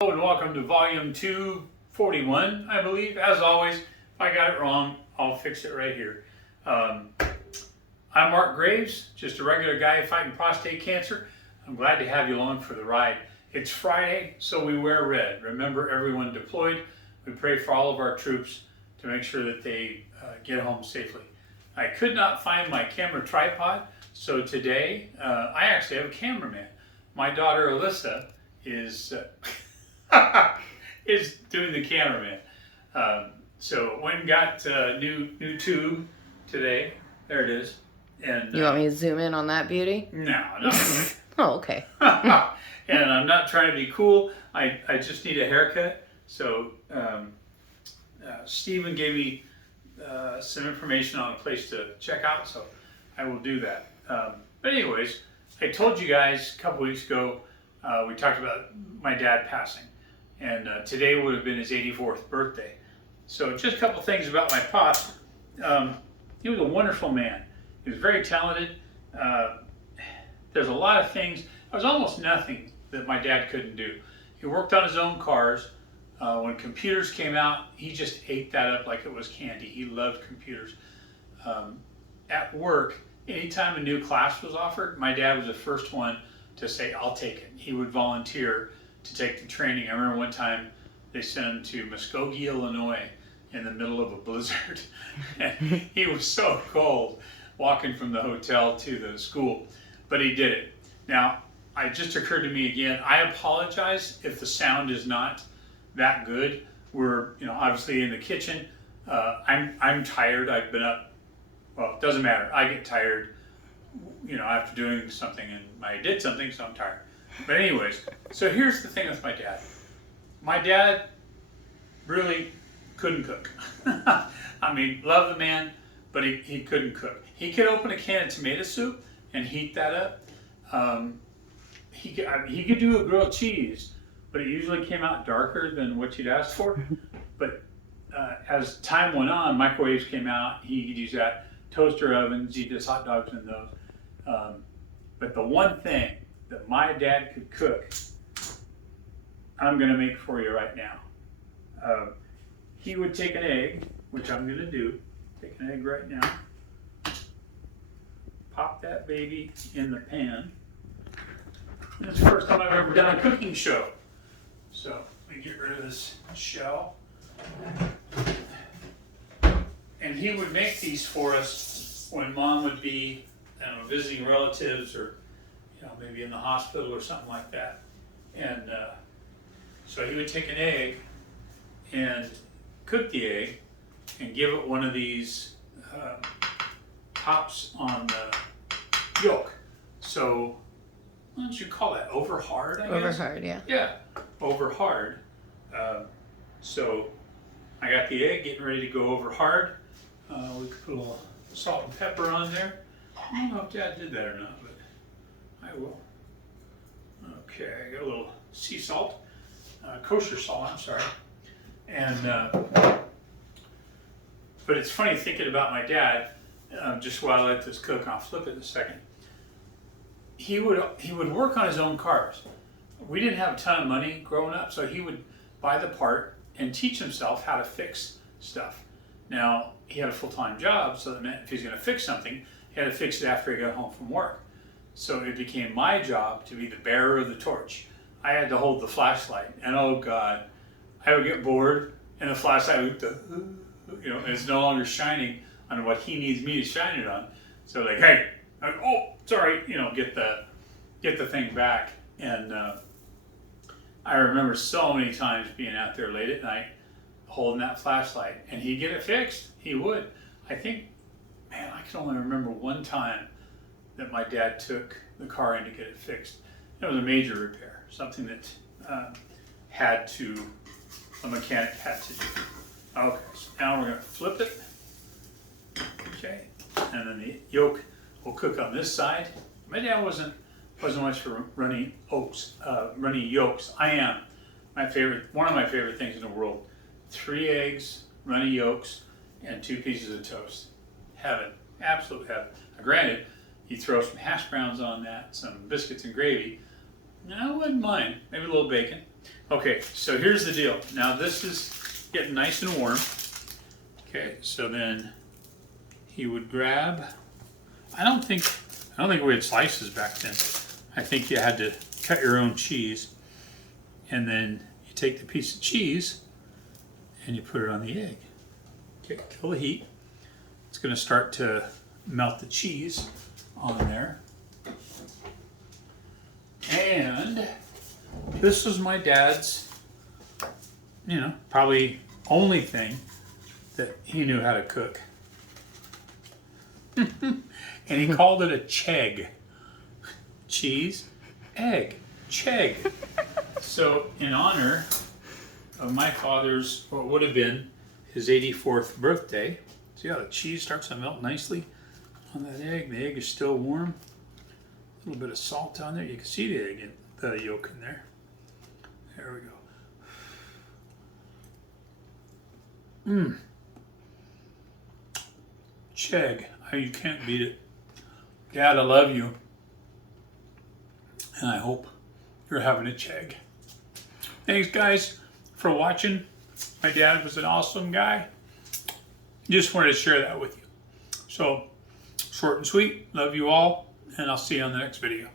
Hello and welcome to volume 241, I believe. As always, if I got it wrong, I'll fix it right here. I'm Mark Graves, just a regular guy fighting prostate cancer. I'm glad to have you along for the ride. It's Friday, so we wear red. Remember, everyone deployed. We pray for all of our troops to make sure that they get home safely. I could not find my camera tripod, so today I actually have a cameraman. My daughter Alyssa is is doing the cameraman. So went and got new tube today. There it is. And you want me to zoom in on that beauty? No. Oh, okay. And I'm not trying to be cool. I just need a haircut. So Stephen gave me some information on a place to check out, so I will do that. But anyways, I told you guys a couple weeks ago, we talked about my dad passing. And today would have been his 84th birthday. So just a couple things about my pops. He was a wonderful man. He was very talented. There's a lot of things. There was almost nothing that my dad couldn't do. He worked on his own cars. When computers came out, he just ate that up like it was candy. He loved computers. At work, anytime a new class was offered, my dad was the first one to say, "I'll take it." He would volunteer to take the training. I remember one time they sent him to Muskogee, Illinois in the middle of a blizzard. And he was so cold walking from the hotel to the school, but he did it. Now, it just occurred to me again, I apologize if the sound is not that good. We're, obviously in the kitchen. I'm tired. I've been up, well, it doesn't matter. I get tired, after doing something, and I did something, so I'm tired. But anyways, so here's the thing with my dad. My dad really couldn't cook. I mean, love the man, but he couldn't cook. He could open a can of tomato soup and heat that up. He could do a grilled cheese, but it usually came out darker than what you'd asked for. But as time went on, microwaves came out. He could use that. Toaster ovens, he does hot dogs in those. But the one thing that my dad could cook, I'm going to make for you right now. He would take an egg, which I'm going to do. Take an egg right now. Pop that baby in the pan. This is the first time I've ever done a cooking show. So let me get rid of this shell. And he would make these for us when Mom would be, visiting relatives or maybe in the hospital or something like that. And so he would take an egg and cook the egg and give it one of these tops on the yolk. So what don't you call that? Over hard, I guess? Over hard, yeah. Yeah, over hard. So I got the egg getting ready to go over hard. We could put a little salt and pepper on there. I don't know if Dad did that or not, but I will. Okay, I got a little sea salt, kosher salt, I'm sorry. And, but it's funny thinking about my dad, just while I let this cook, I'll flip it in a second. He would work on his own cars. We didn't have a ton of money growing up, so he would buy the part and teach himself how to fix stuff. Now, he had a full-time job, so that meant if he was going to fix something, he had to fix it after he got home from work. So it became my job to be the bearer of the torch. I had to hold the flashlight, and oh God, I would get bored, and the flashlight would, and it's no longer shining on what he needs me to shine it on. So like, hey, oh, sorry, get the thing back. And I remember so many times being out there late at night, holding that flashlight, and he'd get it fixed. He would. I think, man, I can only remember one time that my dad took the car in to get it fixed. It was a major repair, something that a mechanic had to do. Okay, so now we're going to flip it. Okay, and then the yolk will cook on this side. My dad wasn't much for runny yolks. I am. One of my favorite things in the world. 3 eggs, runny yolks, and 2 pieces of toast. Heaven, absolute heaven. Now, granted, you throw some hash browns on that, some biscuits and gravy, I wouldn't mind. Maybe a little bacon. Okay, so here's the deal. Now this is getting nice and warm. Okay, so then he would grab. I don't think we had slices back then. I think you had to cut your own cheese, and then you take the piece of cheese and you put it on the egg. Okay, kill the heat. It's going to start to melt the cheese on there. And this was my dad's, probably only thing that he knew how to cook. And he called it a Chegg. Cheese, egg, Chegg. So in honor of my father's, what would have been his 84th birthday, see how the cheese starts to melt nicely on that egg. The egg is still warm. A little bit of salt on there. You can see the egg, the yolk in there. There we go. Chegg. You can't beat it. Dad, I love you. And I hope you're having a Chegg. Thanks, guys, for watching. My dad was an awesome guy. Just wanted to share that with you. So, short and sweet. Love you all. And I'll see you on the next video.